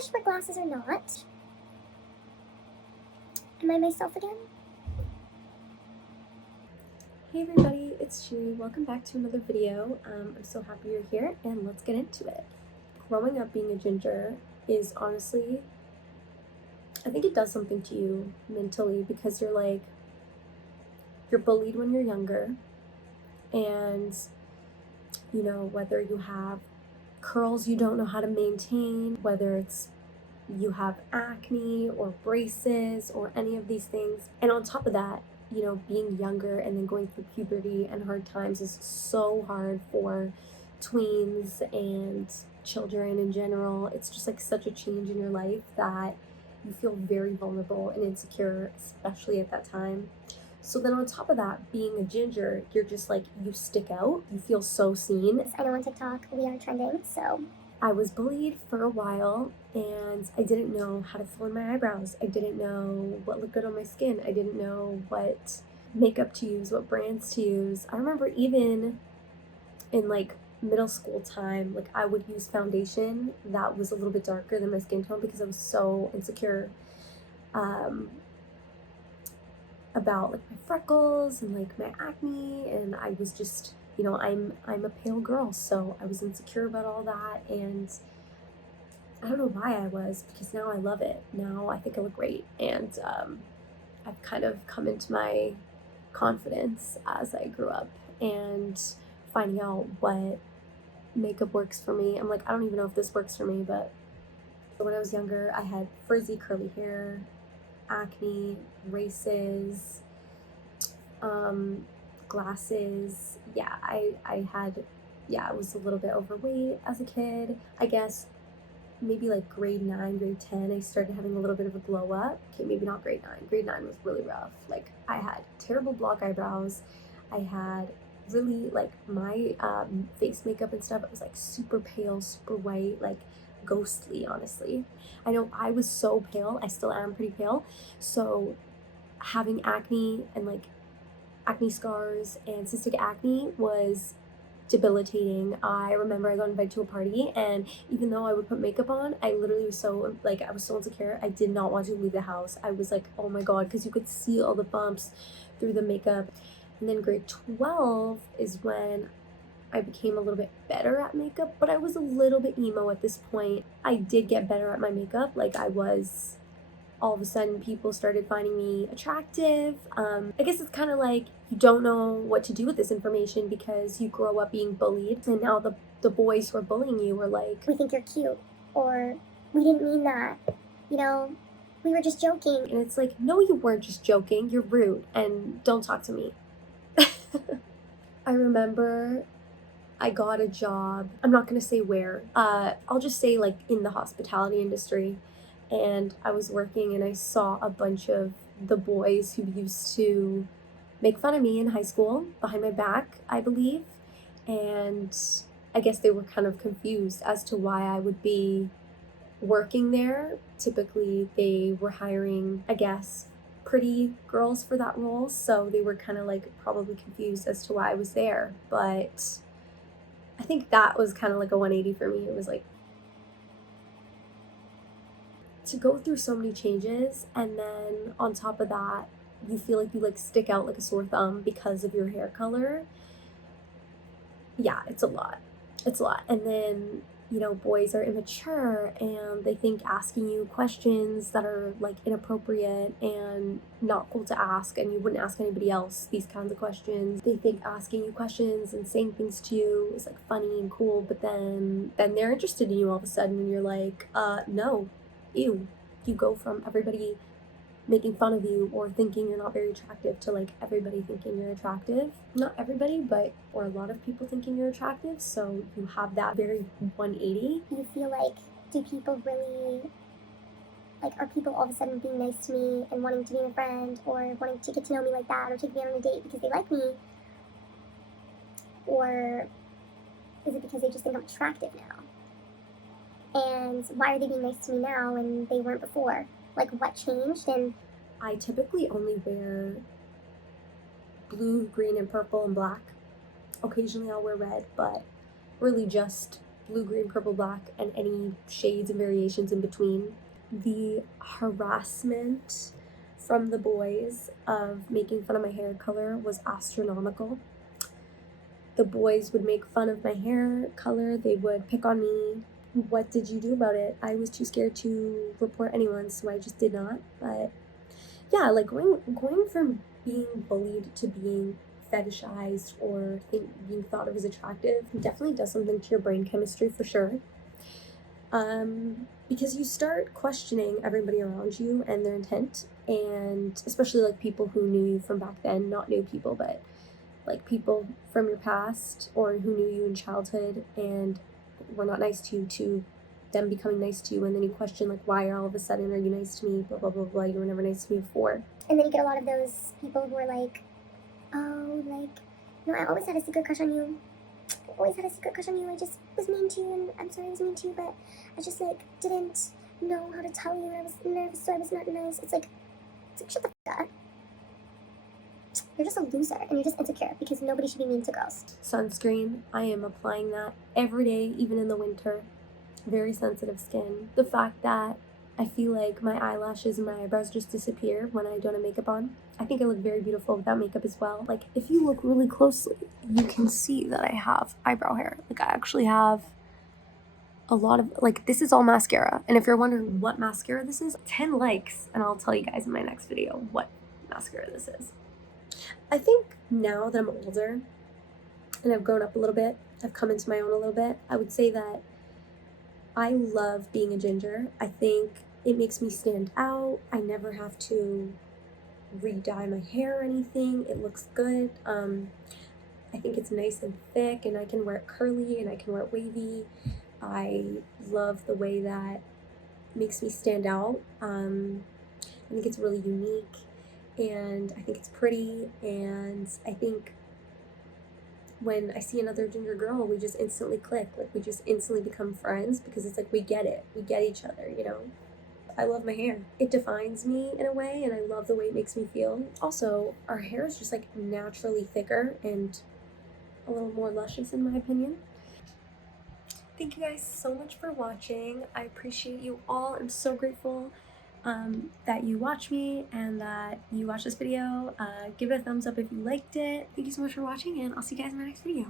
I should wear glasses or not. Am I myself again? Hey everybody, it's Chewy. Welcome back to another video. I'm so happy you're here and let's get into it. Growing up being a ginger is honestly, I think it does something to you mentally because you're bullied when you're younger, and whether you have curls you don't know how to maintain, whether it's you have acne or braces or any of these things. And on top of that, being younger and then going through puberty and hard times is so hard for tweens and children in general. It's just like such a change in your life that you feel very vulnerable and insecure, especially at that time. So then on top of that, being a ginger, you're just like, you stick out, you feel so seen. I know on TikTok we are trending, so. I was bullied for a while and I didn't know how to fill in my eyebrows. I didn't know what looked good on my skin. I didn't know what makeup to use, what brands to use. I remember even in like middle school time, like I would use foundation that was a little bit darker than my skin tone because I was so insecure about like my freckles and like my acne, and I was just, I'm a pale girl, so I was insecure about all that, and I don't know why I was, because now I love it. Now I think I look great, and I've kind of come into my confidence as I grew up and finding out what makeup works for me. I'm like, I don't even know if this works for me, but when I was younger, I had frizzy curly hair, acne, braces, glasses. I was a little bit overweight as a kid. I guess maybe like grade 9, grade 10, I started having a little bit of a glow up. Okay, maybe not grade 9. Grade 9 was really rough. Like, I had terrible block eyebrows. I had really, like, my face makeup and stuff, it was like super pale, super white, like ghostly, honestly. I know I was so pale. I still am pretty pale. So having acne and like acne scars and cystic acne was debilitating. I remember I got invited to a party, and even though I would put makeup on, I literally was so like, I was so insecure. I did not want to leave the house. I was like, oh my god, because you could see all the bumps through the makeup. And then grade 12 is when I became a little bit better at makeup, but I was a little bit emo at this point. I did get better at my makeup. Like, all of a sudden people started finding me attractive. I guess it's kind of like you don't know what to do with this information because you grow up being bullied, and now the boys who are bullying you are like, we think you're cute, or we didn't mean that, we were just joking. and it's like, no, you weren't just joking, you're rude and don't talk to me. I remember I got a job, I'm not gonna say where, I'll just say like in the hospitality industry, and I was working and I saw a bunch of the boys who used to make fun of me in high school behind my back, I believe, and I guess they were kind of confused as to why I would be working there. Typically they were hiring, I guess, pretty girls for that role, so they were kind of like probably confused as to why I was there. But I think that was kind of like a 180 for me. It was like, to go through so many changes, and then on top of that, you feel like you like stick out like a sore thumb because of your hair color. Yeah, it's a lot. It's a lot. And then, boys are immature and they think asking you questions that are like inappropriate and not cool to ask, and you wouldn't ask anybody else these kinds of questions. They think asking you questions and saying things to you is like funny and cool, but then they're interested in you all of a sudden, and you're like, no, ew. You go from everybody making fun of you or thinking you're not very attractive to like everybody thinking you're attractive. Not everybody, but or a lot of people thinking you're attractive. So you have that very 180. You feel like, do people really, like, are people all of a sudden being nice to me and wanting to be my friend or wanting to get to know me like that or take me on a date because they like me? Or is it because they just think I'm attractive now? And why are they being nice to me now and they weren't before? Like, what changed? And I typically only wear blue, green, and purple and black. Occasionally I'll wear red, but really just, blue, green, purple, black, and any shades and variations in between. The harassment from the boys of making fun of my hair color was astronomical. The boys would make fun of my hair color, they would pick on me. What did you do about it? I was too scared to report anyone, so I just did not. But yeah, like going from being bullied to being fetishized or being thought of as attractive definitely does something to your brain chemistry for sure. Because you start questioning everybody around you and their intent, and especially like people who knew you from back then, not new people, but like people from your past or who knew you in childhood and were not nice to you, to them becoming nice to you, and then you question like, why all of a sudden are you nice to me, blah blah blah blah, you were never nice to me before. And then you get a lot of those people who are like, oh, like, no, I always had a secret crush on you. I always had a secret crush on you. I just was mean to you, and I'm sorry I was mean to you, but I just like didn't know how to tell you, and I was nervous, so I was not nice. It's like shut the f up. You're just a loser, and you're just insecure because nobody should be mean to girls. Sunscreen, I am applying that every day, even in the winter. Very sensitive skin. The fact that I feel like my eyelashes and my eyebrows just disappear when I don't have makeup on. I think I look very beautiful without makeup as well. Like, if you look really closely, you can see that I have eyebrow hair. Like, I actually have a lot of, like, this is all mascara. And if you're wondering what mascara this is, 10 likes and I'll tell you guys in my next video what mascara this is. I think now that I'm older and I've grown up a little bit, I've come into my own a little bit, I would say that I love being a ginger. I think it makes me stand out. I never have to re-dye my hair or anything. It looks good. I think it's nice and thick, and I can wear it curly and I can wear it wavy. I love the way that makes me stand out. I think it's really unique, and I think it's pretty, and I think when I see another ginger girl, we just instantly click. Like, we just instantly become friends because it's like we get it. We get each other, you know? I love my hair. It defines me in a way, and I love the way it makes me feel. Also, our hair is just like naturally thicker and a little more luscious in my opinion. Thank you guys so much for watching. I appreciate you all. I'm so grateful that you watch me and that you watch this video. Give it a thumbs up if you liked it. Thank you so much for watching, and I'll see you guys in my next video.